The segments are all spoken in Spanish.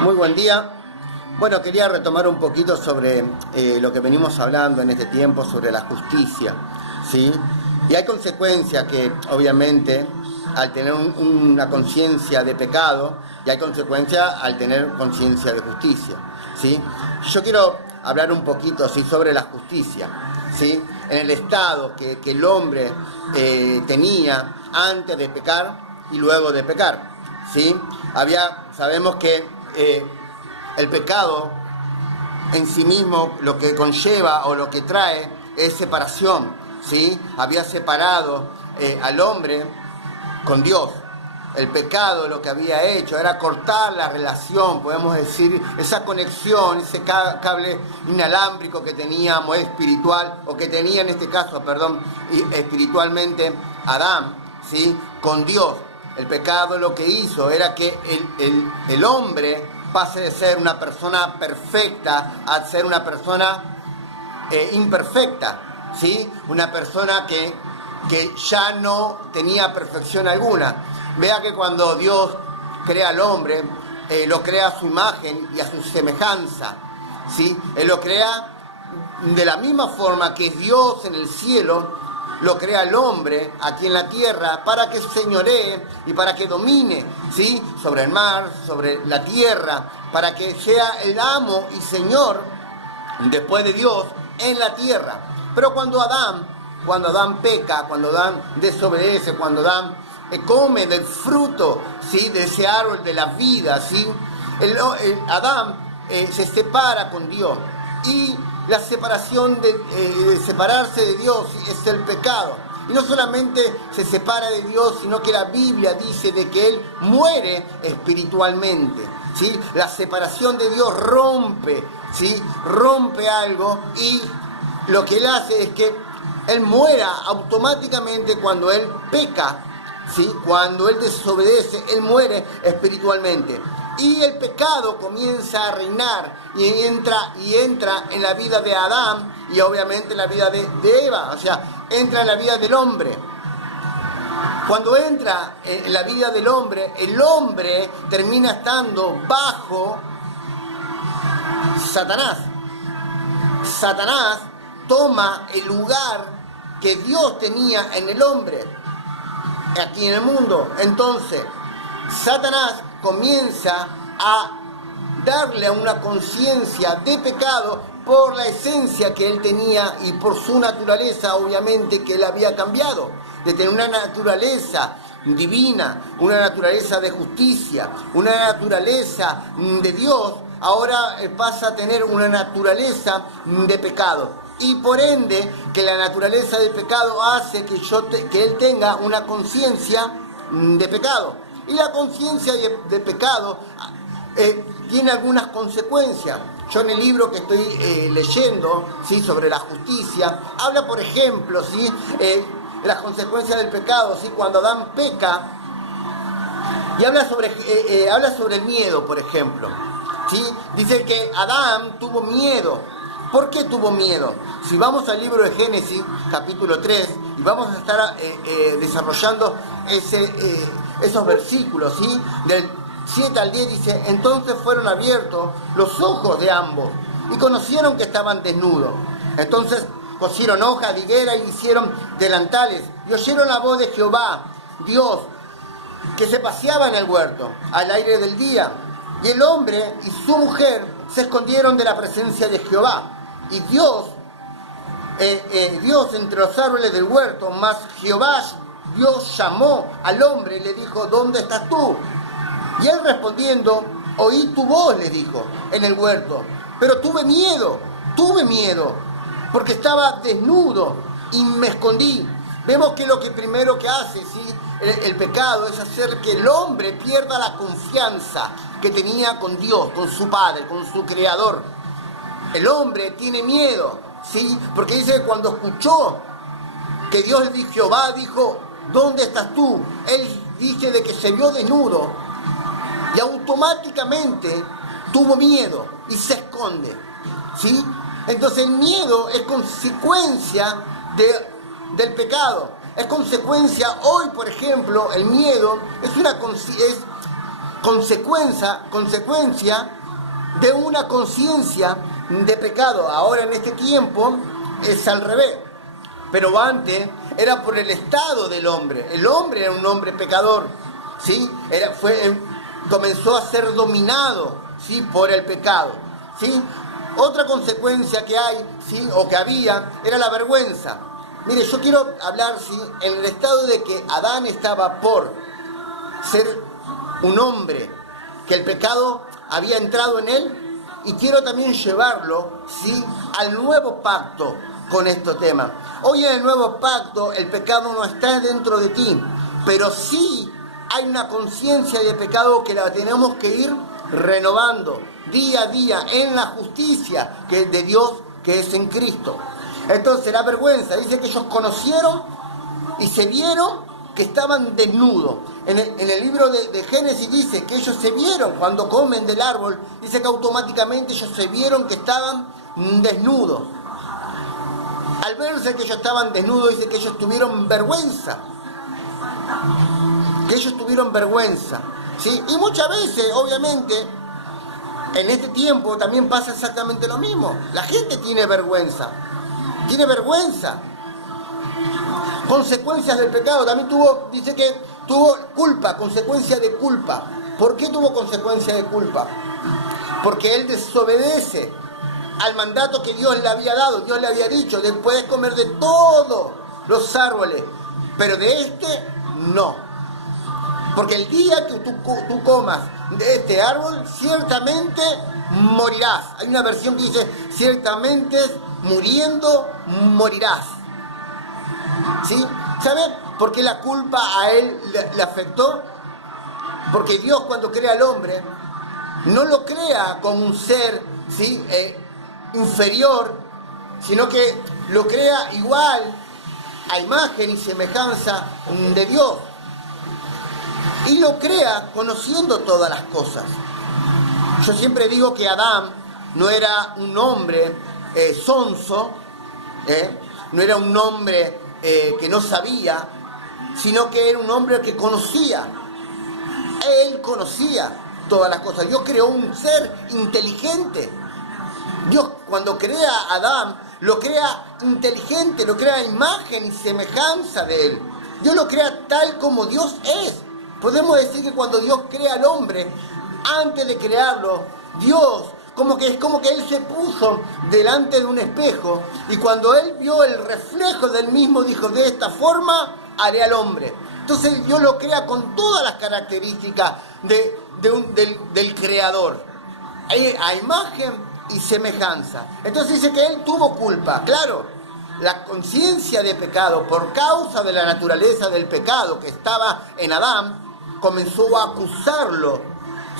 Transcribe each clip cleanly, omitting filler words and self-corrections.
Muy buen día. Bueno, quería retomar un poquito sobre lo que venimos hablando en este tiempo sobre la justicia, ¿sí? Y hay consecuencias que, obviamente, al tener una conciencia de pecado, y hay consecuencias al tener conciencia de justicia, ¿sí? Yo quiero hablar un poquito, ¿sí?, sobre la justicia, ¿sí? En el estado que el hombre tenía antes de pecar y luego de pecar, ¿sí? Sabemos que el pecado en sí mismo lo que conlleva o lo que trae es separación, ¿sí? Había separado al hombre con Dios. El pecado lo que había hecho era cortar la relación, podemos decir, esa conexión, ese cable inalámbrico que teníamos espiritual, o que tenía en este caso, espiritualmente Adán, ¿sí?, con Dios. El pecado lo que hizo era que el hombre pase de ser una persona perfecta a ser una persona imperfecta, ¿sí? Una persona que ya no tenía perfección alguna. Vea que cuando Dios crea al hombre, lo crea a su imagen y a su semejanza, ¿sí? Él lo crea de la misma forma que Dios en el cielo lo crea al hombre aquí en la tierra para que señoree y para que domine, ¿sí?, sobre el mar, sobre la tierra, para que sea el amo y señor después de Dios en la tierra. Pero cuando Adán peca, cuando Adán desobedece, cuando Adán come del fruto, ¿sí?, de ese árbol de la vida, ¿sí?, Adán se separa con Dios. Y la separación de separarse de Dios es el pecado. Y no solamente se separa de Dios, sino que la Biblia dice de que Él muere espiritualmente, ¿sí? La separación de Dios rompe, ¿sí?, rompe algo, y lo que Él hace es que Él muera automáticamente cuando Él peca, ¿sí? Cuando Él desobedece, Él muere espiritualmente. Y el pecado comienza a reinar y entra en la vida de Adán y obviamente en la vida de Eva, o sea, entra en la vida del hombre. Cuando entra en la vida del hombre, el hombre termina estando bajo Satanás. Satanás toma el lugar que Dios tenía en el hombre, aquí en el mundo. Entonces, Satanás comienza a darle una conciencia de pecado por la esencia que él tenía y por su naturaleza, obviamente, que él había cambiado, de tener una naturaleza divina, una naturaleza de justicia, una naturaleza de Dios. Ahora pasa a tener una naturaleza de pecado. Y por ende, que la naturaleza del pecado hace que él tenga una conciencia de pecado. Y la conciencia de pecado tiene algunas consecuencias. Yo en el libro que estoy leyendo, ¿sí?, sobre la justicia, habla, por ejemplo, ¿sí?, las consecuencias del pecado, ¿sí?, cuando Adán peca, y habla sobre el miedo, por ejemplo, ¿sí? Dice que Adán tuvo miedo. ¿Por qué tuvo miedo? Si vamos al libro de Génesis, capítulo 3, y vamos a estar desarrollando esos versículos, ¿sí?, del 7 al 10, dice: entonces fueron abiertos los ojos de ambos y conocieron que estaban desnudos. Entonces cosieron hojas de higuera y hicieron delantales, y oyeron la voz de Jehová, Dios, que se paseaba en el huerto al aire del día. Y el hombre y su mujer se escondieron de la presencia de Jehová. Y Dios entre los árboles del huerto, mas Jehová, Dios, llamó al hombre y le dijo: ¿dónde estás tú? Y él respondiendo: oí tu voz, le dijo, en el huerto, pero tuve miedo, porque estaba desnudo y me escondí. Vemos que lo que primero que hace, ¿sí?, el pecado es hacer que el hombre pierda la confianza que tenía con Dios, con su Padre, con su Creador. El hombre tiene miedo, ¿sí?, porque dice que cuando escuchó que Dios dijo, Jehová dijo: ¿dónde estás tú?, él dice de que se vio desnudo y automáticamente tuvo miedo y se esconde, ¿sí? Entonces el miedo es consecuencia del pecado. Es consecuencia, hoy por ejemplo, el miedo es consecuencia de una conciencia de pecado. Ahora en este tiempo es al revés, pero antes era por el estado del hombre. El hombre era un hombre pecador, ¿sí? Comenzó a ser dominado, ¿sí?, por el pecado, ¿sí? Otra consecuencia que hay, ¿sí?, o que había, era la vergüenza. Mire, yo quiero hablar, ¿sí?, en el estado de que Adán estaba por ser un hombre, que el pecado había entrado en él, y quiero también llevarlo, ¿sí?, al nuevo pacto con este tema. Hoy en el nuevo pacto el pecado no está dentro de ti, pero sí hay una conciencia de pecado que la tenemos que ir renovando día a día en la justicia de Dios que es en Cristo. Entonces la vergüenza, dice que ellos conocieron y se vieron que estaban desnudos. En el libro de Génesis dice que ellos se vieron cuando comen del árbol, dice que automáticamente ellos se vieron que estaban desnudos. Al verse que ellos estaban desnudos, dice que ellos tuvieron vergüenza. Que ellos tuvieron vergüenza, ¿sí? Y muchas veces, obviamente, en este tiempo también pasa exactamente lo mismo. La gente tiene vergüenza. Tiene vergüenza. Consecuencias del pecado. También dice que tuvo culpa, consecuencia de culpa. ¿Por qué tuvo consecuencia de culpa? Porque él desobedece al mandato que Dios le había dado. Dios le había dicho, puedes comer de todos los árboles, pero de este no. Porque el día que tú comas de este árbol, ciertamente morirás. Hay una versión que dice, ciertamente muriendo morirás. ¿Sí? ¿Sabe por qué la culpa a él le afectó? Porque Dios, cuando crea al hombre, no lo crea como un ser, ¿sí?, inferior, sino que lo crea igual, a imagen y semejanza de Dios. Y lo crea conociendo todas las cosas. Yo siempre digo que Adán no era un hombre sonso, no era un hombre que no sabía, sino que era un hombre que conocía. Él conocía todas las cosas. Dios creó un ser inteligente. Dios, cuando crea a Adán, lo crea inteligente, lo crea a imagen y semejanza de él. Dios lo crea tal como Dios es. Podemos decir que cuando Dios crea al hombre, antes de crearlo, Dios, es como que él se puso delante de un espejo, y cuando él vio el reflejo del mismo, dijo, de esta forma haré al hombre. Entonces Dios lo crea con todas las características del creador, a imagen y semejanza. Entonces dice que él tuvo culpa, claro. La conciencia de pecado, por causa de la naturaleza del pecado que estaba en Adán, comenzó a acusarlo,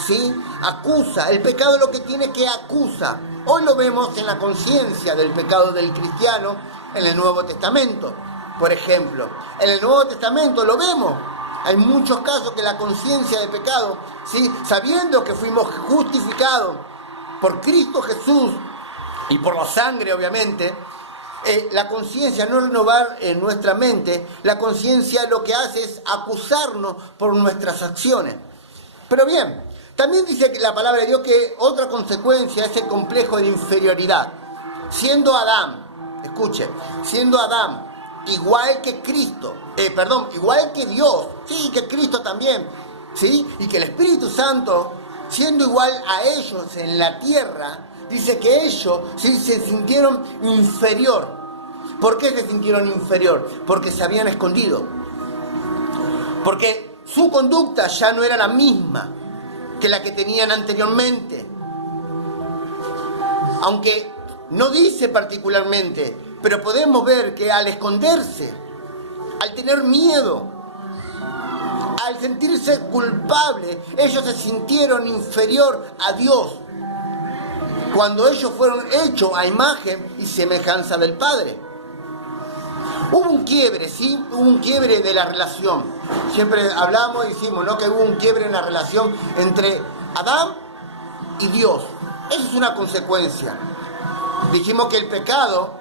¿sí? Acusa. El pecado lo que tiene que acusa. Hoy lo vemos en la conciencia del pecado del cristiano en el Nuevo Testamento. Por ejemplo, en el Nuevo Testamento lo vemos. Hay muchos casos que la conciencia de pecado, ¿sí?, sabiendo que fuimos justificados por Cristo Jesús y por la sangre, obviamente, la conciencia, no renovar en nuestra mente, la conciencia lo que hace es acusarnos por nuestras acciones. Pero bien, también dice que la palabra de Dios que otra consecuencia es el complejo de inferioridad. Siendo Adán, escuche, siendo Adán igual que Cristo, igual que Dios, sí, que Cristo también, sí, y que el Espíritu Santo, siendo igual a ellos en la tierra, dice que ellos, sí, se sintieron inferior. ¿Por qué se sintieron inferior? Porque se habían escondido. Porque su conducta ya no era la misma que la que tenían anteriormente. Aunque no dice particularmente, pero podemos ver que al esconderse, al tener miedo, al sentirse culpables, ellos se sintieron inferior a Dios. Cuando ellos fueron hechos a imagen y semejanza del Padre. Hubo un quiebre, ¿sí? Hubo un quiebre de la relación. Siempre hablamos y decimos, ¿no?, que hubo un quiebre en la relación entre Adán y Dios. Eso es una consecuencia. Dijimos que el pecado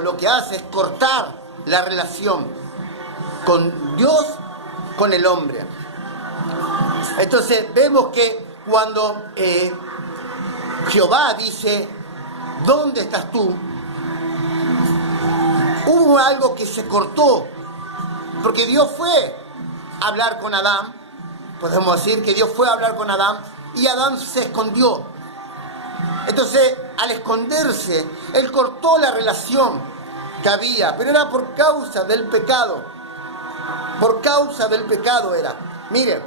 lo que hace es cortar la relación con Dios, con el hombre. Entonces vemos que cuando Jehová dice, ¿dónde estás tú? Hubo algo que se cortó, porque Dios fue a hablar con Adán, podemos decir que Dios fue a hablar con Adán, y Adán se escondió. Entonces, al esconderse, él cortó la relación que había, pero era por causa del pecado. Por causa del pecado era. Mire,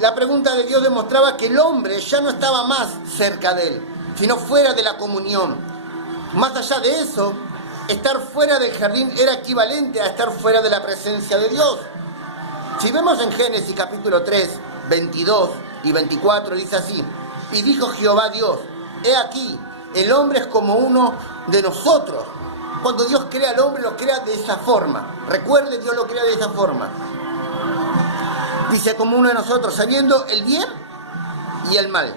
la pregunta de Dios demostraba que el hombre ya no estaba más cerca de él, sino fuera de la comunión. Más allá de eso, estar fuera del jardín era equivalente a estar fuera de la presencia de Dios. Si vemos en Génesis capítulo 3, 22 y 24, dice así: y dijo Jehová Dios, he aquí, el hombre es como uno de nosotros. Cuando Dios crea al hombre, lo crea de esa forma. Recuerde, Dios lo crea de esa forma. Dice, como uno de nosotros, sabiendo el bien y el mal.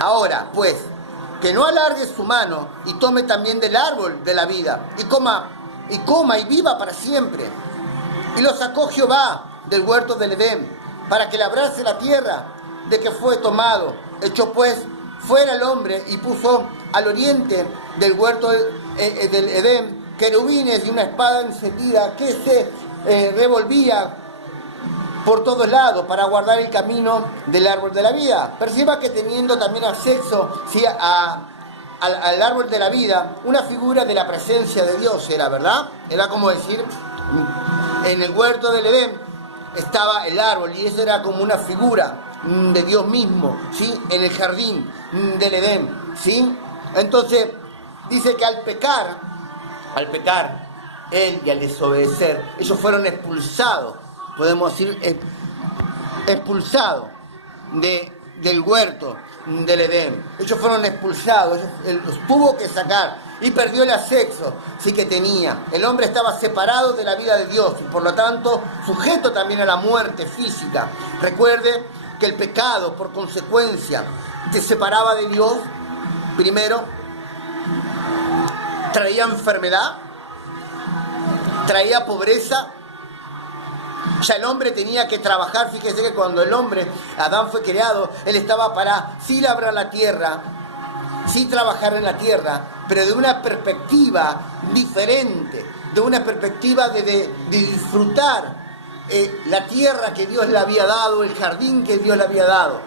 Ahora, pues, que no alargue su mano y tome también del árbol de la vida, y coma y viva para siempre. Y lo sacó Jehová del huerto del Edén, para que labrase la tierra de que fue tomado. Echó pues fuera el hombre y puso al oriente del huerto del Edén querubines y una espada encendida que se revolvía por todos lados para guardar el camino del árbol de la vida. Perciba que teniendo también acceso, ¿sí?, al árbol de la vida, una figura de la presencia de Dios era, ¿verdad? Era como decir, en el huerto del Edén estaba el árbol y eso era como una figura de Dios mismo, ¿sí?, en el jardín del Edén, ¿sí? Entonces dice que al pecar él y al desobedecer, ellos fueron expulsados, podemos decir expulsados del huerto del Edén. Ellos fueron expulsados, él los tuvo que sacar y perdió el acceso sí que tenía. El hombre estaba separado de la vida de Dios y por lo tanto sujeto también a la muerte física. Recuerde que el pecado, por consecuencia, te separaba de Dios. Primero, traía enfermedad, traía pobreza. Ya el hombre tenía que trabajar. Fíjese que cuando el hombre, Adán, fue creado, él estaba para sí labrar la tierra, sí trabajar en la tierra, pero de una perspectiva diferente, de una perspectiva de disfrutar la tierra que Dios le había dado, el jardín que Dios le había dado.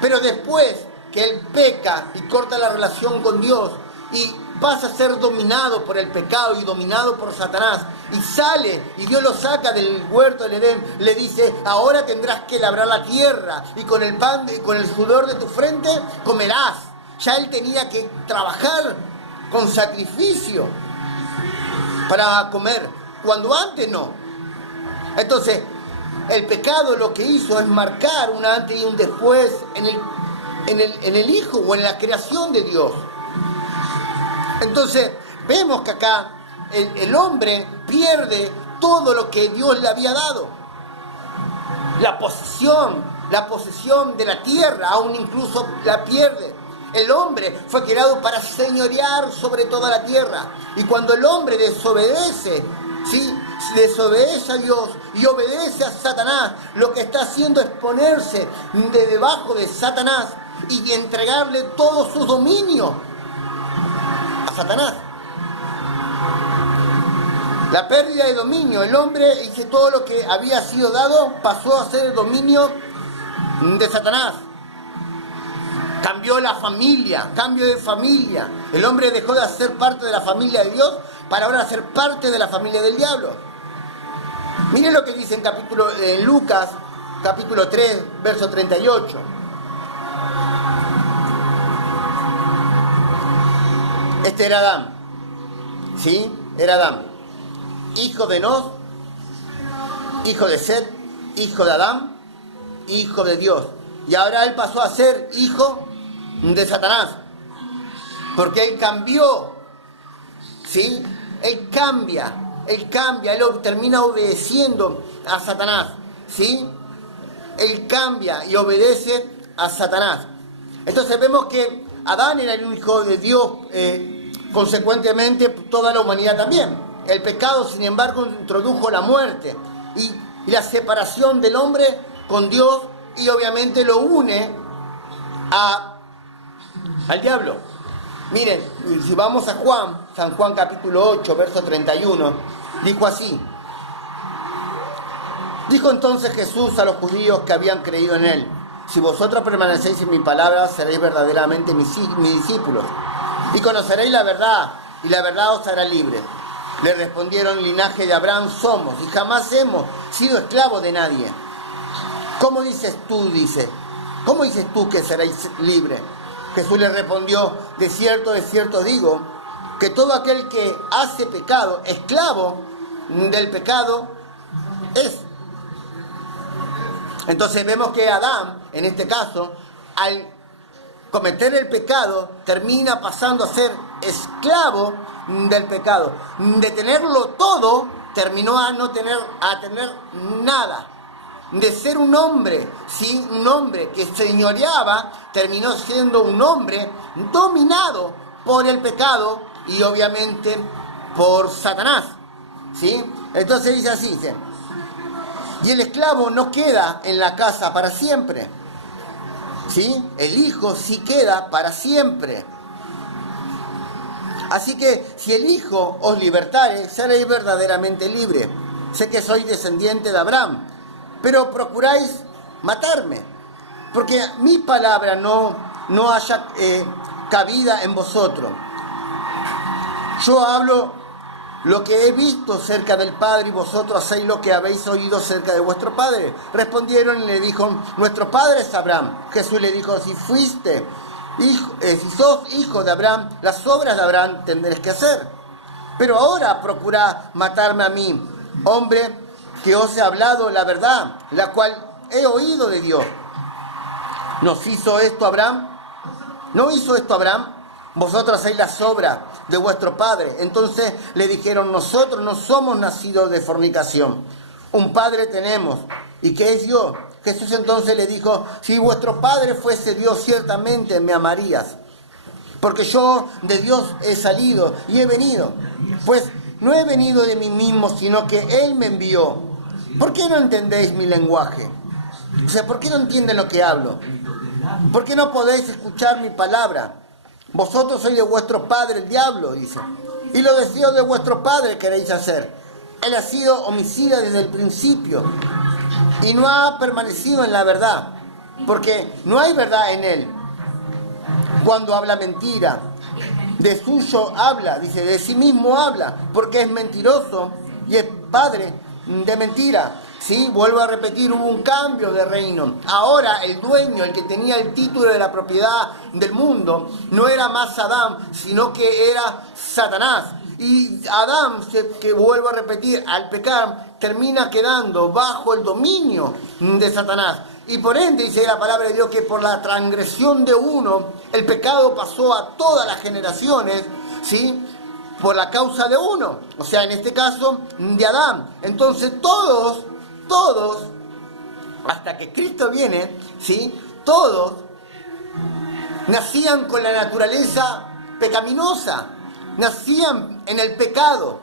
Pero después que él peca y corta la relación con Dios y pasa a ser dominado por el pecado y dominado por Satanás, y sale y Dios lo saca del huerto del Edén, le dice, ahora tendrás que labrar la tierra y con el pan, con el sudor de tu frente comerás. Ya él tenía que trabajar con sacrificio para comer, cuando antes no. Entonces, el pecado lo que hizo es marcar un antes y un después en el Hijo o en la creación de Dios. Entonces, vemos que acá el hombre pierde todo lo que Dios le había dado. La posesión de la tierra, aún incluso la pierde. El hombre fue creado para señorear sobre toda la tierra. Y cuando el hombre desobedece, ¿sí?, desobedece a Dios y obedece a Satanás, lo que está haciendo es ponerse de debajo de Satanás y entregarle todo su dominio a Satanás. La pérdida de dominio, el hombre hizo todo lo que había sido dado, pasó a ser el dominio de Satanás. Cambió la familia, cambio de familia. El hombre dejó de ser parte de la familia de Dios para ahora ser parte de la familia del diablo. Miren lo que dice en Lucas, capítulo 3, verso 38. Este era Adán, ¿sí? Era Adán, hijo de Nos, hijo de Set, hijo de Adán, hijo de Dios. Y ahora él pasó a ser hijo de Satanás, porque él cambió, ¿sí? Él cambia, él termina obedeciendo a Satanás, ¿sí? Él cambia y obedece a Satanás. Entonces vemos que Adán era el hijo de Dios, consecuentemente toda la humanidad también. El pecado, sin embargo, introdujo la muerte y y la separación del hombre con Dios, y obviamente lo une al diablo. Miren, si vamos a San Juan capítulo 8, verso 31, dijo así. Dijo entonces Jesús a los judíos que habían creído en él: si vosotros permanecéis en mi palabra, seréis verdaderamente mis discípulos, y conoceréis la verdad, y la verdad os hará libre. Le respondieron: linaje de Abraham somos, y jamás hemos sido esclavos de nadie. ¿Cómo dices tú que seréis libres? Jesús le respondió: de cierto digo, que todo aquel que hace pecado, esclavo del pecado es. Entonces vemos que Adán, en este caso, al cometer el pecado, termina pasando a ser esclavo del pecado. De tenerlo todo, terminó a tener nada. De ser un hombre, ¿sí? Un hombre que señoreaba, terminó siendo un hombre dominado por el pecado y obviamente por Satanás, ¿sí? Entonces dice así, dice: y el esclavo no queda en la casa para siempre, ¿sí? El hijo sí queda para siempre. Así que si el Hijo os libertare, seréis verdaderamente libres. Sé que sois descendiente de Abraham, pero procuráis matarme, porque mi palabra no haya cabida en vosotros. Yo hablo lo que he visto cerca del Padre, y vosotros hacéis lo que habéis oído cerca de vuestro Padre. Respondieron y le dijo: nuestro Padre es Abraham. Jesús le dijo: si sos hijo de Abraham, las obras de Abraham tendréis que hacer. Pero ahora procurá matarme a mí, hombre, que os he hablado la verdad, la cual he oído de Dios. ¿No hizo esto Abraham? Vosotros hacéis las obras de vuestro padre. Entonces le dijeron: nosotros no somos nacidos de fornicación, un padre tenemos, y que es Dios. Jesús entonces le dijo: si vuestro padre fuese Dios, ciertamente me amarías, porque yo de Dios he salido y he venido, pues no he venido de mí mismo, sino que Él me envió. ¿Por qué no entendéis mi lenguaje? O sea, ¿por qué no entienden lo que hablo? ¿Por qué no podéis escuchar mi palabra? Vosotros sois de vuestro padre el diablo, dice, y los deseos de vuestro padre queréis hacer. Él ha sido homicida desde el principio y no ha permanecido en la verdad, porque no hay verdad en él. Cuando habla mentira, de suyo habla, dice, de sí mismo habla, porque es mentiroso y es padre de mentira. Sí, vuelvo a repetir, hubo un cambio de reino. Ahora el dueño, el que tenía el título de la propiedad del mundo, no era más Adán, sino que era Satanás. Y Adán, que vuelvo a repetir, al pecar, termina quedando bajo el dominio de Satanás. Y por ende, dice la palabra de Dios, que por la transgresión de uno, el pecado pasó a todas las generaciones, ¿sí? Por la causa de uno, o sea, en este caso, de Adán. Entonces todos, hasta que Cristo viene, ¿sí? Todos nacían con la naturaleza pecaminosa, nacían en el pecado,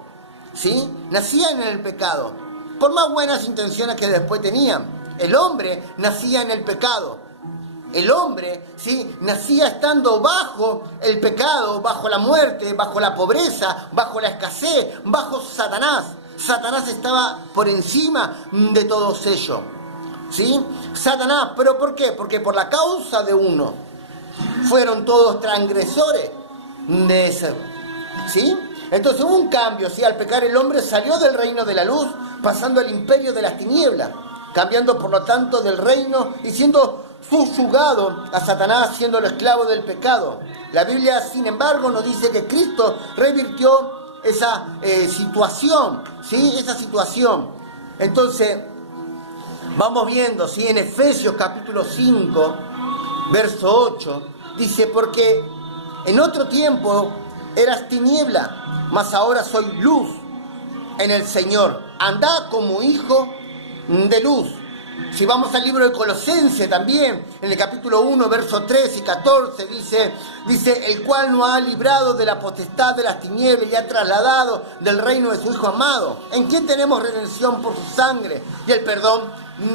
¿sí? Nacían en el pecado, por más buenas intenciones que después tenían. El hombre nacía en el pecado. El hombre, ¿sí? Nacía estando bajo el pecado, bajo la muerte, bajo la pobreza, bajo la escasez, bajo Satanás. Satanás estaba por encima de todos ellos, ¿sí? Satanás, ¿pero por qué? Porque por la causa de uno fueron todos transgresores de ese, ¿sí? Entonces hubo un cambio, ¿sí? Al pecar el hombre salió del reino de la luz, pasando al imperio de las tinieblas, cambiando por lo tanto del reino y siendo subyugado a Satanás, siendo el esclavo del pecado. La Biblia, sin embargo, nos dice que Cristo revirtió esa situación, ¿sí? Esa situación. Entonces, vamos viendo, ¿sí? En Efesios capítulo 5, verso 8, dice: porque en otro tiempo eras tiniebla, mas ahora soy luz en el Señor. Andad como hijo de luz. Si vamos al libro de Colosenses también, en el capítulo 1, versos 13 y 14, dice, el cual nos ha librado de la potestad de las tinieblas y ha trasladado del reino de su Hijo amado, en quien tenemos redención por su sangre y el perdón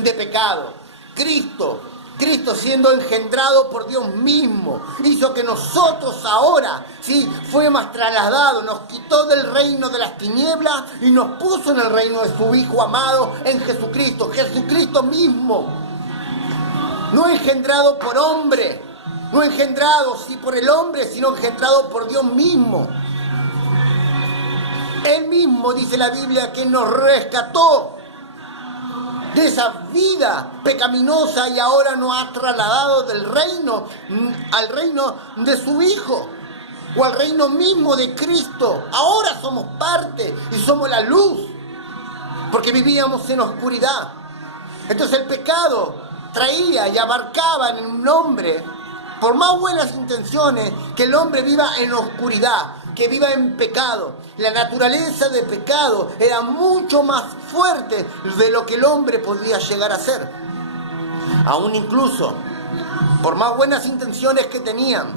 de pecado. Cristo siendo engendrado por Dios mismo, hizo que nosotros ahora, ¿sí?, fuéramos trasladados, nos quitó del reino de las tinieblas y nos puso en el reino de su Hijo amado, en Jesucristo. Jesucristo mismo, no engendrado por hombre, no engendrado sí por el hombre, sino engendrado por Dios mismo. Él mismo, dice la Biblia, que nos rescató de esa vida pecaminosa y ahora nos ha trasladado del reino al reino de su Hijo, o al reino mismo de Cristo. Ahora somos parte y somos la luz, porque vivíamos en oscuridad. Entonces el pecado traía y abarcaba en un hombre, por más buenas intenciones, que el hombre viva en oscuridad, que viva en pecado. La naturaleza de pecado era mucho más fuerte de lo que el hombre podía llegar a ser. Aún incluso, por más buenas intenciones que tenían,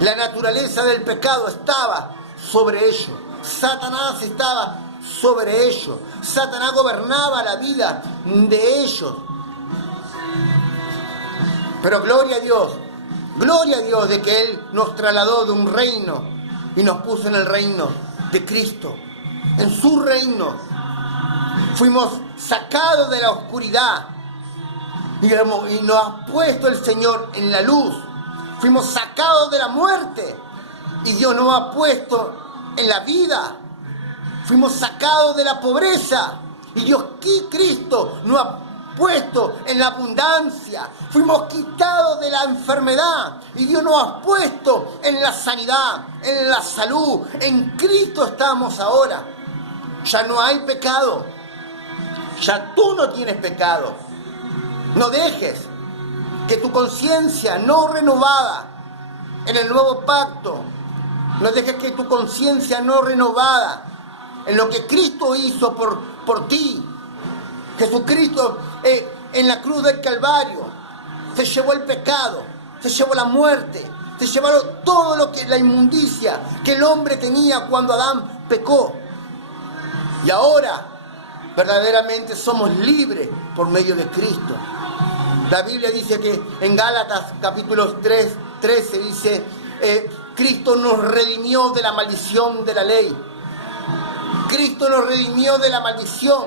la naturaleza del pecado estaba sobre ellos. Satanás estaba sobre ellos. Satanás gobernaba la vida de ellos. Pero gloria a Dios de que Él nos trasladó de un reino y nos puso en el reino de Cristo, en su reino. Fuimos sacados de la oscuridad y nos ha puesto el Señor en la luz. Fuimos sacados de la muerte y Dios nos ha puesto en la vida. Fuimos sacados de la pobreza y Dios, Cristo, nos ha puesto en la abundancia. Fuimos quitados de la enfermedad y Dios nos ha puesto en la sanidad, en la salud. En Cristo estamos ahora. Ya no hay pecado. Ya tú no tienes pecado. No dejes que tu conciencia no renovada en el nuevo pacto, no dejes que tu conciencia no renovada en lo que Cristo hizo por ti. Jesucristo en la cruz del Calvario se llevó el pecado, se llevó la muerte, se llevaron todo lo que la inmundicia que el hombre tenía cuando Adán pecó. Y ahora verdaderamente somos libres por medio de Cristo. La Biblia dice que en Gálatas capítulo 13 dice, Cristo nos redimió de la maldición de la ley. Cristo nos redimió de la maldición.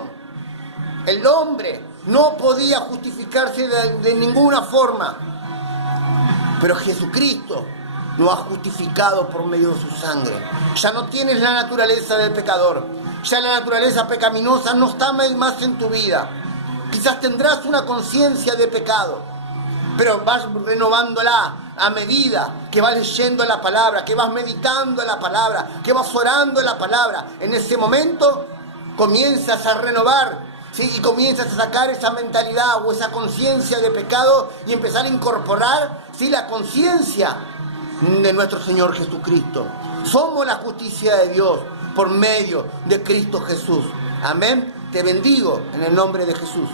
El hombre no podía justificarse de ninguna forma, pero Jesucristo nos ha justificado por medio de su sangre. Ya no tienes la naturaleza del pecador, ya la naturaleza pecaminosa no está más en tu vida. Quizás tendrás una conciencia de pecado, pero vas renovándola a medida que vas leyendo la palabra, que vas meditando en la palabra, que vas orando en la palabra. En ese momento comienzas a renovar, ¿sí?, y comienzas a sacar esa mentalidad o esa conciencia de pecado y empezar a incorporar, ¿sí?, la conciencia de nuestro Señor Jesucristo. Somos la justicia de Dios por medio de Cristo Jesús. Amén. Te bendigo en el nombre de Jesús.